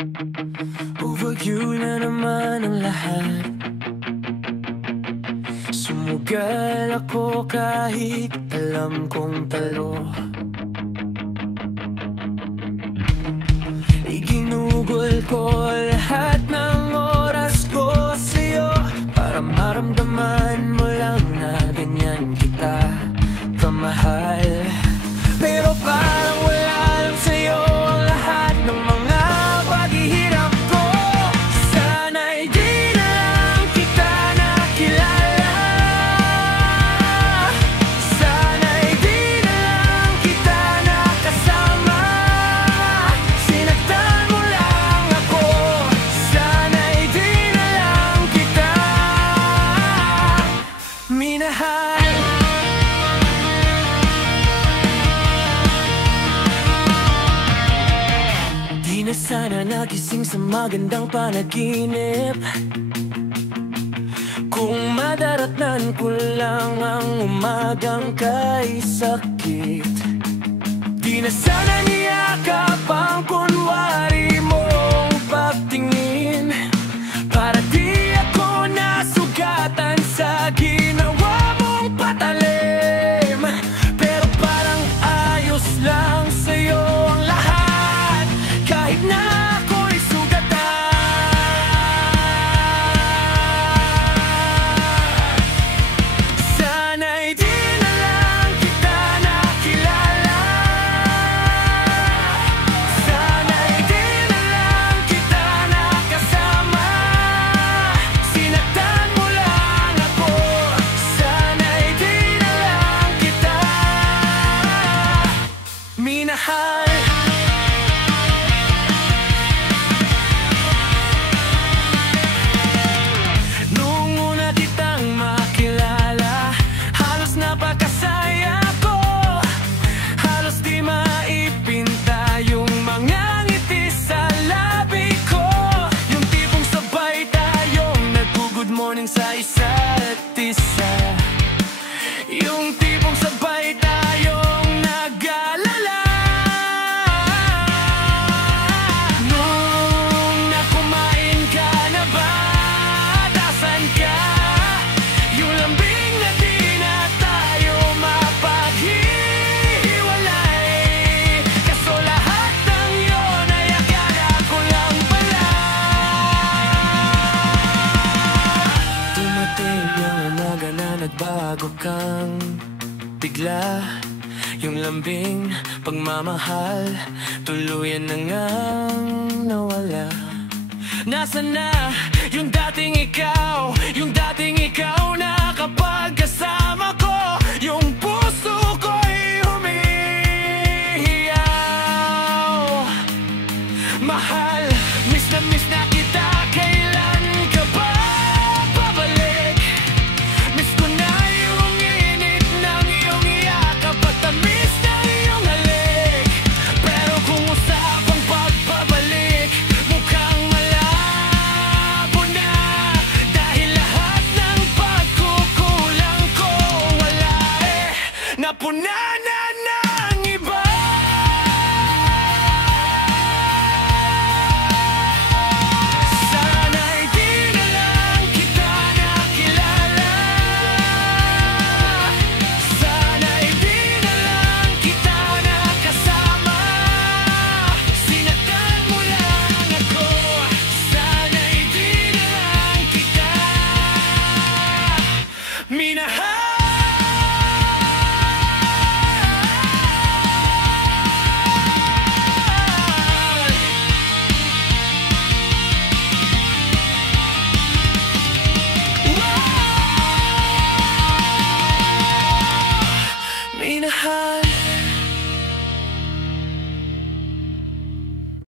Over you na naman ang lahat. Sumugal ako kahit alam kong talo. Iginugol ko lahat ng oras ko sa'yo, para maramdaman mo lang na ganyan kita kamahal. Pero parang wala lang sa'yo ang lahat ng mga paghihirap ko. Sana'y di na lang kita nakilala. Sana'y di na lang kita nakasama. Sinaktan mo lang ako. Sana'y di na lang kita minahal. Di na sana nagising sa magandang panaginip kung madaratnan ko lang ang umagang kay sakit. Di na sana niyakap ang kunwari mong pagtingin, para di ako nasugatan sa ginawa mong patalim. Pero parang ayos lang sa'yo ang lahat, kahit na ako'y sugatan. Sana'y di na lang kita nakilala. Sana'y di na lang kita nakasama. Sinaktan mo lang ako. Sana'y di na lang kita minahal. Nung una kitang makilala, halos napakasaya ko. Halos di maipinta yung mga ngiti sa labi ko. Yung tipong sabay tayong nag-good morning sa isa't isa. Yung tipong sabay tayong nag-alala. Nung nakumain ka na ba? Dasan ka? Yung lambing na di na tayo mapaghihiwalay. Kaso lahat ng yun ay akala ko lang pala. Dumating ang umaga na nagbago kang bigla. Yung lambing pagmamahal tuluyan na ngang nawala. Nasaan na yung dating ikaw? Yung dating ikaw na kapag kasama ko, yung puso ko'y humihiyaw. Mahal, miss na kita kailan.